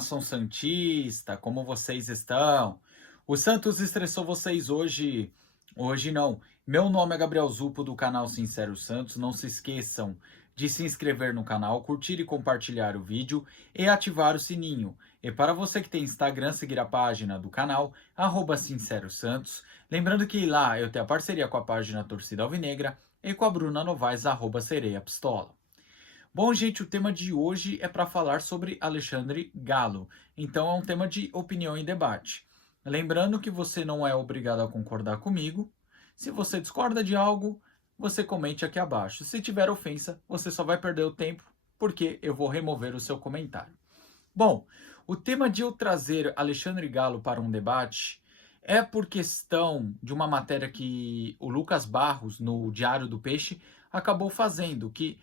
nação santista, como vocês estão? O Santos estressou vocês hoje? Hoje não. Meu nome é Gabriel Zupo do canal Sincero Santos. Não se esqueçam de se inscrever no canal, curtir e compartilhar o vídeo e ativar o sininho. E para você que tem Instagram, seguir a página do canal, Sincero Santos. Lembrando que lá eu tenho a parceria com a página Torcida Alvinegra e com a Bruna Novaes, Sereia Pistola. Bom, gente, o tema de hoje é para falar sobre Alexandre Galo. Então é um tema de opinião e debate. Lembrando que você não é obrigado a concordar comigo. Se você discorda de algo, você comente aqui abaixo. Se tiver ofensa, você só vai perder o tempo, porque eu vou remover o seu comentário. Bom, o tema de eu trazer Alexandre Galo para um debate é por questão de uma matéria que o Lucas Barros, no Diário do Peixe, acabou fazendo, que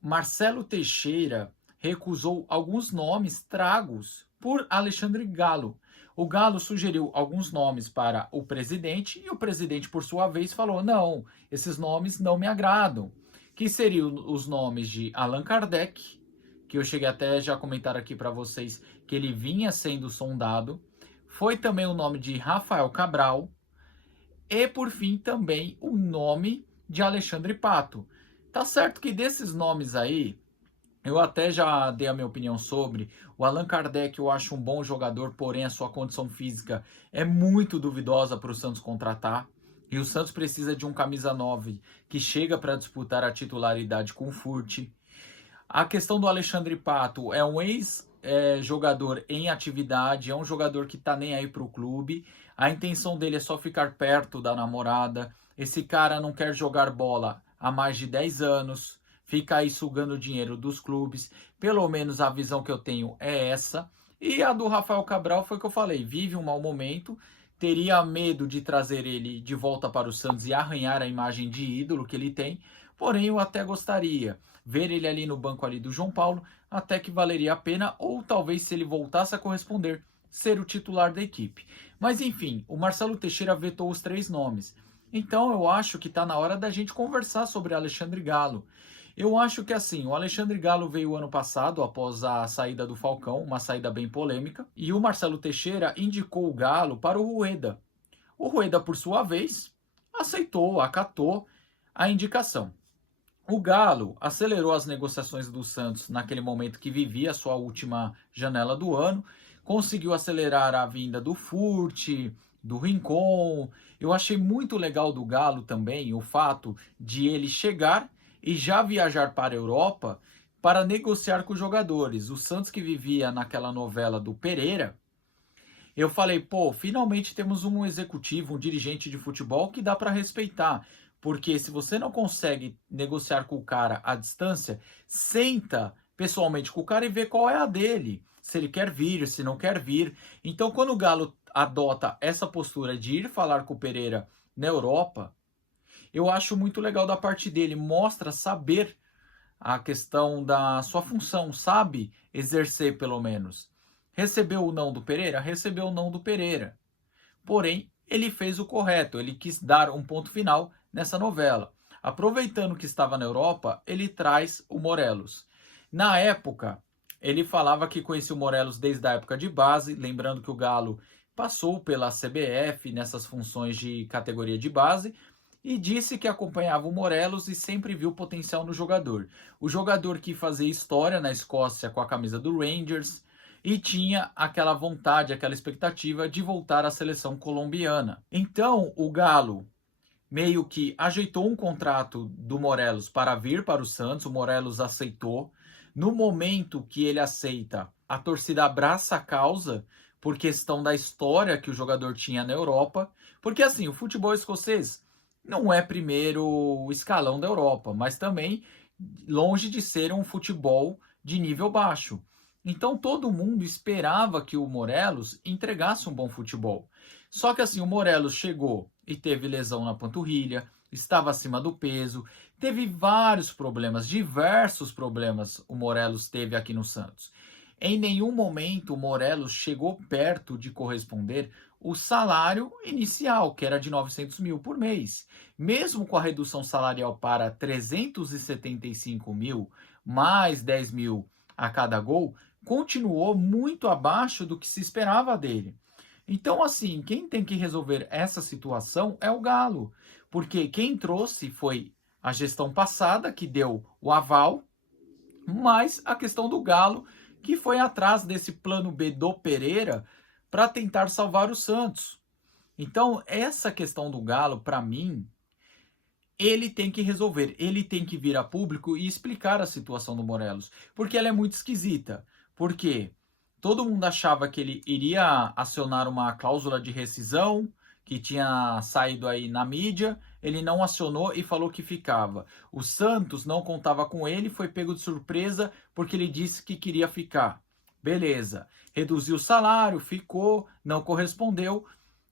Marcelo Teixeira recusou alguns nomes tragos por Alexandre Galo. O Galo sugeriu alguns nomes para o presidente e o presidente, por sua vez, falou: não, esses nomes não me agradam. Que seriam os nomes de Allan Kardec, que eu cheguei até já a comentar aqui para vocês que ele vinha sendo sondado. Foi também o nome de Rafael Cabral. E, por fim, também o nome de Alexandre Pato. Tá certo que desses nomes aí, eu até já dei a minha opinião sobre. O Allan Kardec eu acho um bom jogador, porém a sua condição física é muito duvidosa para o Santos contratar. E o Santos precisa de um camisa 9 que chega para disputar a titularidade com o Furt. A questão do Alexandre Pato é um ex-jogador em atividade, é um jogador que tá nem aí pro clube. A intenção dele é só ficar perto da namorada. Esse cara não quer jogar bola há mais de 10 anos, fica aí sugando o dinheiro dos clubes. Pelo menos a visão que eu tenho é essa. E a do Rafael Cabral foi o que eu falei, vive um mau momento. Teria medo de trazer ele de volta para o Santos e arranhar a imagem de ídolo que ele tem. Porém, eu até gostaria ver ele ali no banco ali do João Paulo, até que valeria a pena, ou talvez se ele voltasse a corresponder, ser o titular da equipe. Mas enfim, o Marcelo Teixeira vetou os 3 nomes. Então eu acho que está na hora da gente conversar sobre Alexandre Galo. Eu acho que assim, o Alexandre Galo veio ano passado, após a saída do Falcão, uma saída bem polêmica, e o Marcelo Teixeira indicou o Galo para o Rueda. O Rueda, por sua vez, aceitou, acatou a indicação. O Galo acelerou as negociações do Santos naquele momento que vivia a sua última janela do ano, conseguiu acelerar a vinda do Furt, do Rincon. Eu achei muito legal do Galo também o fato de ele chegar e já viajar para a Europa para negociar com os jogadores. O Santos, que vivia naquela novela do Pereira, eu falei, pô, finalmente temos um executivo, um dirigente de futebol que dá para respeitar. Porque se você não consegue negociar com o cara à distância, senta pessoalmente com o cara e vê qual é a dele. Se ele quer vir, se não quer vir. Então, quando o Galo adota essa postura de ir falar com o Pereira na Europa, eu acho muito legal da parte dele. Mostra saber a questão da sua função, sabe exercer pelo menos. Recebeu o não do Pereira? Recebeu o não do Pereira. Porém, ele fez o correto, ele quis dar um ponto final nessa novela. Aproveitando que estava na Europa, ele traz o Morelos. Na época, ele falava que conhecia o Morelos desde a época de base, lembrando que o Galo passou pela CBF nessas funções de categoria de base, e disse que acompanhava o Morelos e sempre viu potencial no jogador. O jogador que fazia história na Escócia com a camisa do Rangers e tinha aquela vontade, aquela expectativa de voltar à seleção colombiana. Então, o Galo meio que ajeitou um contrato do Morelos para vir para o Santos, o Morelos aceitou. No momento que ele aceita, a torcida abraça a causa por questão da história que o jogador tinha na Europa, porque assim, o futebol escocês não é primeiro escalão da Europa, mas também longe de ser um futebol de nível baixo. Então todo mundo esperava que o Morelos entregasse um bom futebol. Só que assim, o Morelos chegou e teve lesão na panturrilha, estava acima do peso, teve vários problemas, diversos problemas o Morelos teve aqui no Santos. Em nenhum momento o Morelos chegou perto de corresponder o salário inicial, que era de 900 mil por mês. Mesmo com a redução salarial para 375 mil, mais 10 mil a cada gol, continuou muito abaixo do que se esperava dele. Então, assim, quem tem que resolver essa situação é o Galo, porque quem trouxe foi a gestão passada, que deu o aval, mas a questão do Galo, que foi atrás desse plano B do Pereira para tentar salvar o Santos. Então, essa questão do Galo, para mim, ele tem que resolver, ele tem que vir a público e explicar a situação do Morelos, porque ela é muito esquisita. Porque todo mundo achava que ele iria acionar uma cláusula de rescisão, que tinha saído aí na mídia, ele não acionou e falou que ficava. O Santos não contava com ele, foi pego de surpresa porque ele disse que queria ficar. Beleza, reduziu o salário, ficou, não correspondeu.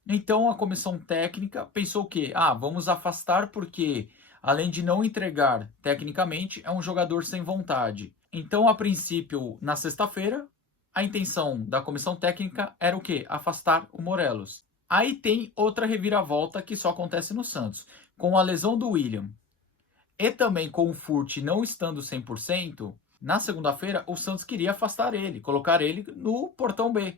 Então a comissão técnica pensou o quê? Ah, vamos afastar porque, além de não entregar tecnicamente, é um jogador sem vontade. Então, a princípio, na sexta-feira, a intenção da comissão técnica era o quê? Afastar o Morelos. Aí tem outra reviravolta que só acontece no Santos. Com a lesão do William e também com o Furt não estando 100%, na segunda-feira o Santos queria afastar ele, colocar ele no portão B.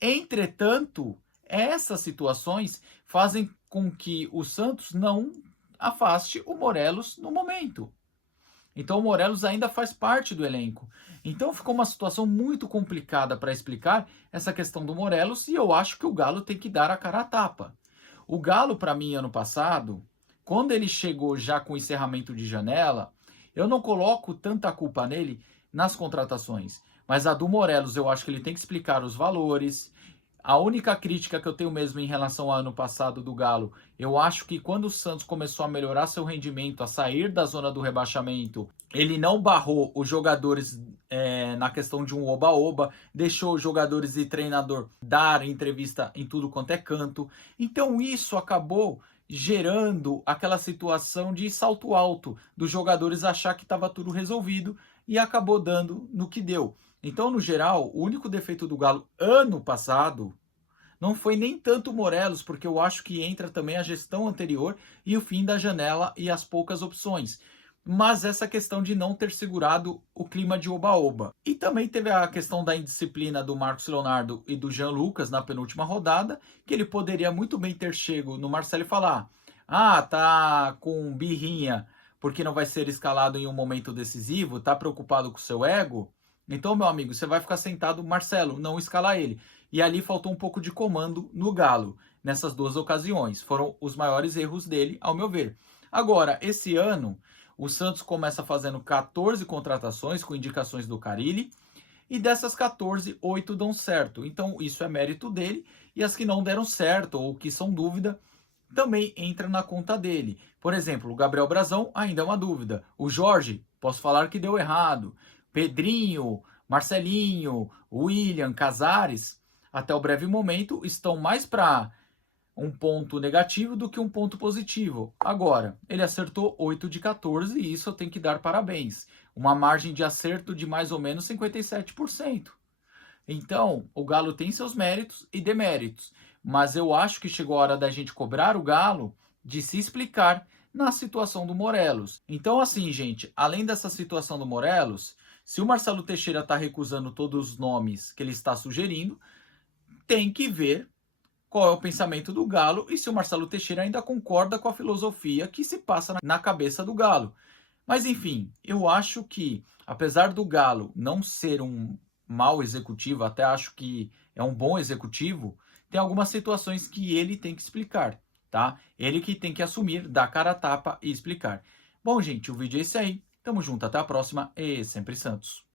Entretanto, essas situações fazem com que o Santos não afaste o Morelos no momento. Então o Morelos ainda faz parte do elenco. Então ficou uma situação muito complicada para explicar essa questão do Morelos e eu acho que o Galo tem que dar a cara a tapa. O Galo, para mim, ano passado, quando ele chegou já com o encerramento de janela, eu não coloco tanta culpa nele nas contratações. Mas a do Morelos, eu acho que ele tem que explicar os valores. A única crítica que eu tenho mesmo em relação ao ano passado do Galo, eu acho que quando o Santos começou a melhorar seu rendimento, a sair da zona do rebaixamento, ele não barrou os jogadores na questão de um oba-oba, deixou os jogadores e treinador dar entrevista em tudo quanto é canto. Então isso acabou gerando aquela situação de salto alto dos jogadores achar que estava tudo resolvido e acabou dando no que deu. Então, no geral, o único defeito do Galo ano passado não foi nem tanto o Morelos, porque eu acho que entra também a gestão anterior e o fim da janela e as poucas opções. Mas essa questão de não ter segurado o clima de oba-oba. E também teve a questão da indisciplina do Marcos Leonardo e do Jean Lucas na penúltima rodada, que ele poderia muito bem ter chego no Marcelo e falar: ah, tá com birrinha porque não vai ser escalado em um momento decisivo, tá preocupado com o seu ego? Então, meu amigo, você vai ficar sentado, Marcelo, não escalar ele. E ali faltou um pouco de comando no Galo, nessas duas ocasiões. Foram os maiores erros dele, ao meu ver. Agora, esse ano, o Santos começa fazendo 14 contratações com indicações do Carille, e dessas 14, 8 dão certo. Então, isso é mérito dele, e as que não deram certo, ou que são dúvida, também entra na conta dele. Por exemplo, o Gabriel Brazão ainda é uma dúvida. O Jorge, posso falar que deu errado. Pedrinho, Marcelinho, William, Casares, até o breve momento, estão mais para um ponto negativo do que um ponto positivo. Agora, ele acertou 8 de 14 e isso eu tenho que dar parabéns. Uma margem de acerto de mais ou menos 57%. Então, o Galo tem seus méritos e deméritos, mas eu acho que chegou a hora da gente cobrar o Galo de se explicar na situação do Morelos. Então, assim, gente, além dessa situação do Morelos, se o Marcelo Teixeira está recusando todos os nomes que ele está sugerindo, tem que ver qual é o pensamento do Galo e se o Marcelo Teixeira ainda concorda com a filosofia que se passa na cabeça do Galo. Mas enfim, eu acho que, apesar do Galo não ser um mau executivo, até acho que é um bom executivo, tem algumas situações que ele tem que explicar, tá? Ele que tem que assumir, dar cara a tapa e explicar. Bom, gente, o vídeo é esse aí. Tamo junto, até a próxima e sempre Santos.